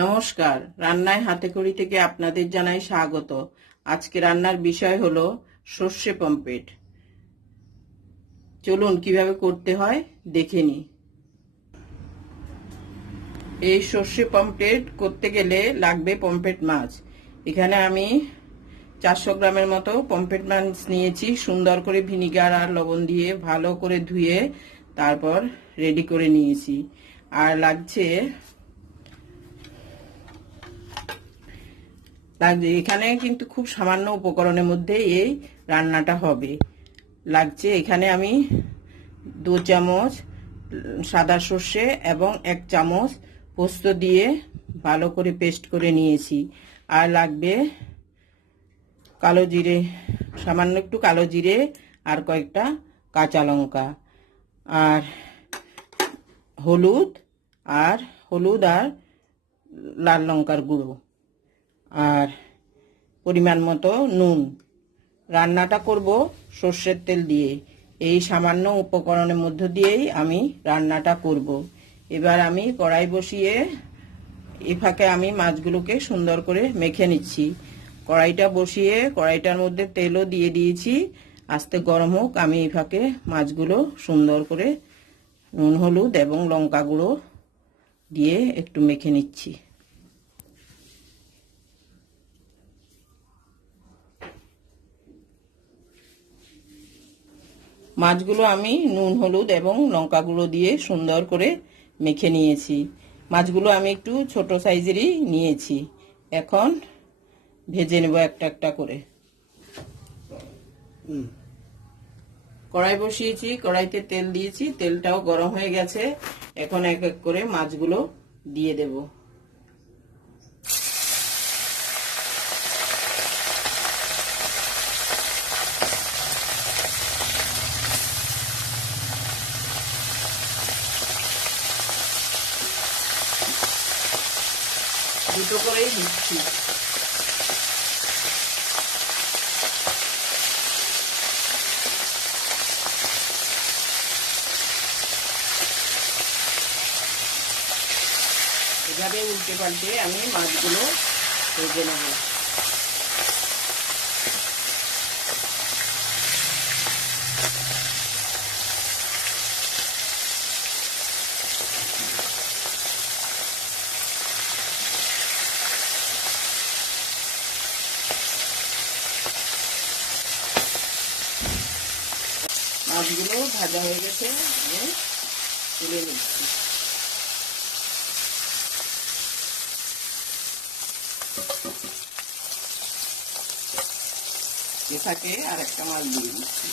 নমস্কার, রান্নায় হাতে খড়ি থেকে আপনাদের জানাই স্বাগত। আজকে রান্নার বিষয় হলো সর্ষে পমফ্রেট। চলুন কিভাবে করতে হয় দেখে নিই। এই সর্ষে পমফ্রেট করতে গেলে লাগবে পমফ্রেট মাছ। এখানে আমি 400 গ্রামের মতো পমফ্রেট মাছ নিয়েছি। সুন্দর করে ভিনিগার আর লবণ দিয়ে ভালো করে ধুয়ে তারপর রেডি করে নিয়েছি। আর লাগছে এখানে কিন্তু খুব সামান্য উপকরণের মধ্যে এই রান্নাটা হবে। লাগছে এখানে আমি 2 চামচ সাদা সর্ষে এবং 1 চামচ পোস্ত দিয়ে ভালো করে পেস্ট করে নিয়েছি। আর লাগবে কালো জিরে, সামান্য একটু কালো জিরে আর কয়েকটা কাঁচা লঙ্কা, আর হলুদ আর লাল লঙ্কার গুঁড়ো, আর পরিমাণ মতো নুন। রান্নাটা করব সর্ষের তেল দিয়ে। এই সামান্য উপকরণের মধ্য দিয়েই আমি রান্নাটা করব। এবার আমি কড়াই বসিয়ে এই ফাঁকে আমি মাছগুলোকে সুন্দর করে মেখে নিচ্ছি। কড়াইটা বসিয়ে কড়াইটার মধ্যে তেলও দিয়ে দিয়েছি। আস্তে গরম হোক, আমি এই ফাঁকে মাছগুলো সুন্দর করে নুন, হলুদ এবং লঙ্কা গুঁড়ো দিয়ে একটু মেখে নিচ্ছি। মাছগুলো আমি নুন, হলুদ এবং লঙ্কা গুঁড়ো দিয়ে সুন্দর করে মেখে নিয়েছি। মাছগুলো আমি একটু ছোট সাইজেরই নিয়েছি। এখন ভেজে নেব একটা একটা করে। কড়াই বসিয়েছি, কড়াইতে তেল দিয়েছি, তেলটাও গরম হয়ে গেছে। এখন এক এক করে মাছগুলো দিয়ে দেব। দুটো করেই দিচ্ছি। এভাবে উল্টে পাল্টে আমি মাছগুলো ভেজে নেব। মাছগুলো ভাজা হয়ে গেছে, আমি তুলে নিচ্ছি। এটাকে আর একটা মাছ দিয়ে দিচ্ছি।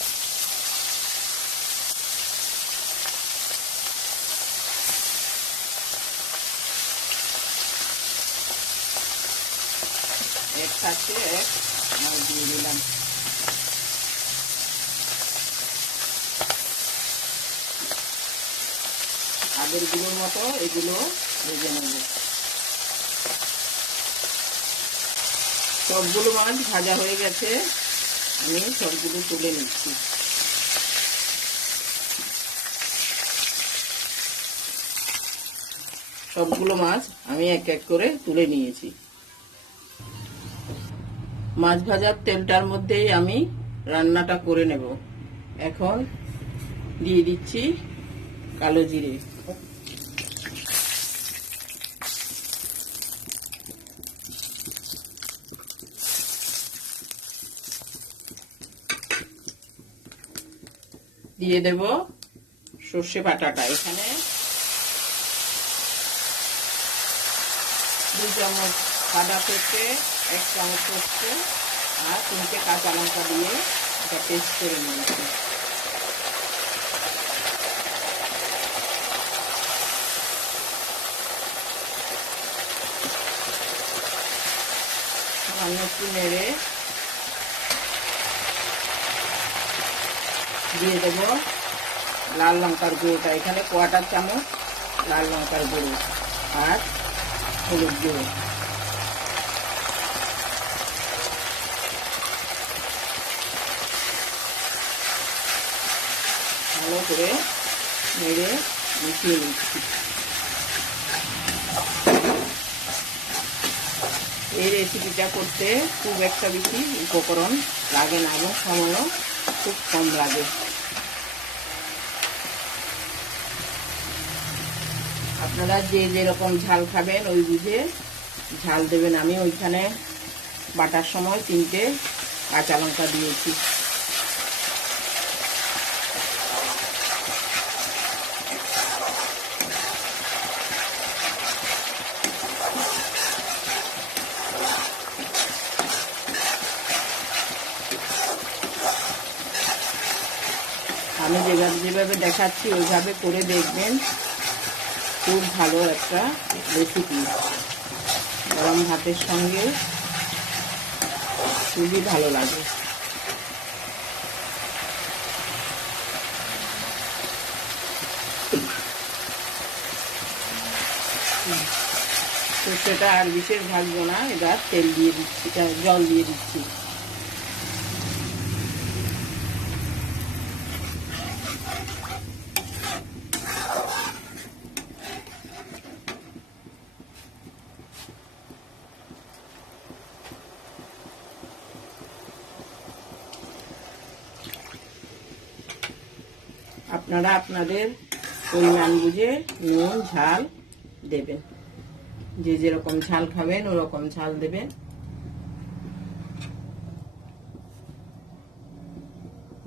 এক সাথে এক মাছ দিয়ে দিলাম। আগের গুলোর মতো এগুলো ভেজে নেব। সবগুলো মাছ ভাজা হয়ে গেছে, আমি সবগুলো তুলে নিচ্ছি। সবগুলো মাছ আমি এক এক করে তুলে নিয়েছি। মাছ ভাজার তেলটার মধ্যেই আমি রান্নাটা করে নেব। এখন দিয়ে দিচ্ছি কালো জিরে, দিয়ে দেব সর্ষে বাটাটা। এখানে 2 চামচ সাদা সর্ষে, 1 চামচ সর্ষে আর 3টে কাঁচা লঙ্কা দিয়ে এটা পেস্ট করে নিয়েছি। সামান্য একটু নেড়ে দিয়ে দেব লাল লঙ্কার গুঁড়োটা। এখানে 1/4 চামচ লাল লঙ্কার গুঁড়ো আর হলুদ গুঁড়ো। ভালো করে নেড়ে মিশিয়ে নিচ্ছি। এই রেসিপিটা করতে খুব একটা বেশি উপকরণ লাগে না এবং সময়ও খুব কম লাগে। আপনারা যে যেরকম ঝাল খাবেন ওই বুঝে ঝাল দেবেন। আমি ওইখানে বাটার সময় 3টে কাঁচা লঙ্কা দিয়েছি। আমি যেভাবে দেখাচ্ছি ওইভাবে করে দেখবেন, খুব ভালো একটা রেসিপি। গরম ভাতের সঙ্গে খুবই ভালো লাগে। সর্ষেটা আর বিশেষ ভাজবো না, এবার তেল দিয়ে দিচ্ছি, জল দিয়ে দিচ্ছি। আপনারা আপনাদের পরিমাণ বুঝে নুন ঝাল দেবেন, যে যেরকম ঝাল খাবেন ওরকম ঝাল দেবেন।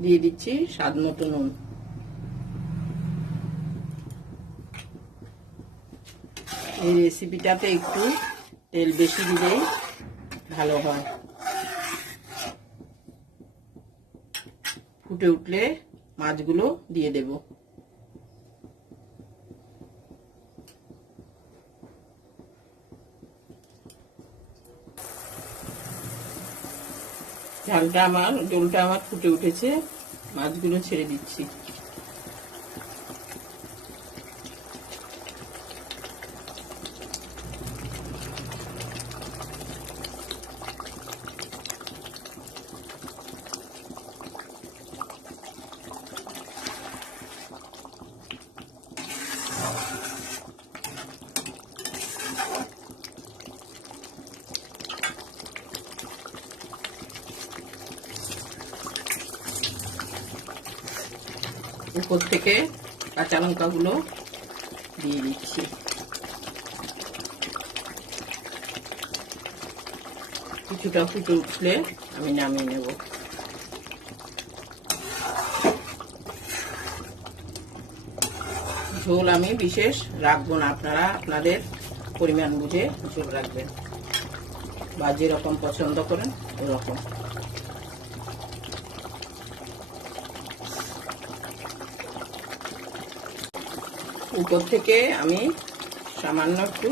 দিয়ে দিচ্ছি স্বাদ মতো নুন। এই রেসিপিটাতে একটু তেল বেশি দিলেই ভালো হয়। ফুটে উঠলে মাছগুলো দিয়ে দেব। ঝোলটা আমার ফুটে উঠেছে, মাছগুলো ছেড়ে দিচ্ছি। উপর থেকে কাঁচা লঙ্কাগুলো দিয়ে দিচ্ছি। কিছুটা ফুটে উঠলে আমি নামিয়ে নেব। ঝোল আমি বিশেষ রাখবো না, আপনারা আপনাদের পরিমাণ বুঝে ঝোল রাখবেন বা যেরকম পছন্দ করেন ওরকম। উপর থেকে আমি সামান্য একটু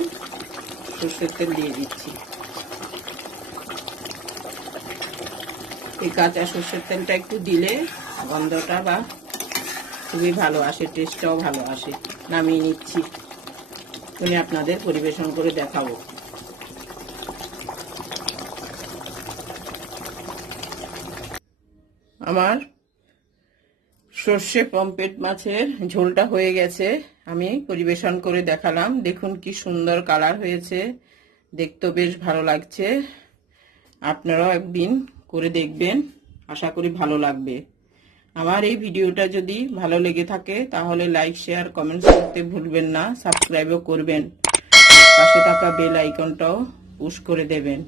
সরষের তেল দিয়ে দিচ্ছি। এই কাঁচা সরষের তেলটা একটু দিলে গন্ধটা বা খুবই ভালো আসে, টেস্টটাও ভালো আসে। নামিয়ে নিচ্ছি, উনি আপনাদের পরিবেশন করে দেখাবো। আমার সর্ষে পমফ্রেট মাছের ঝোলটা হয়ে গেছে, আমি পরিবেশন করে দেখালাম। দেখুন কি সুন্দর কালার হয়েছে, দেখতেও বেশ ভালো লাগছে। আপনারাও একদিন করে দেখবেন, আশা করি ভালো লাগবে। আমার এই ভিডিওটা যদি ভালো লেগে থাকে তাহলে লাইক শেয়ার কমেন্টস করতে ভুলবেন না, সাবস্ক্রাইবও করবেন, পাশে থাকা বেল আইকনটাও পুশ করে দেবেন।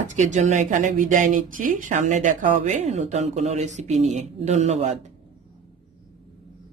আজকের জন্য এখানে বিদায় নিচ্ছি, সামনে দেখা হবে নতুন কোনো রেসিপি নিয়ে। ধন্যবাদ।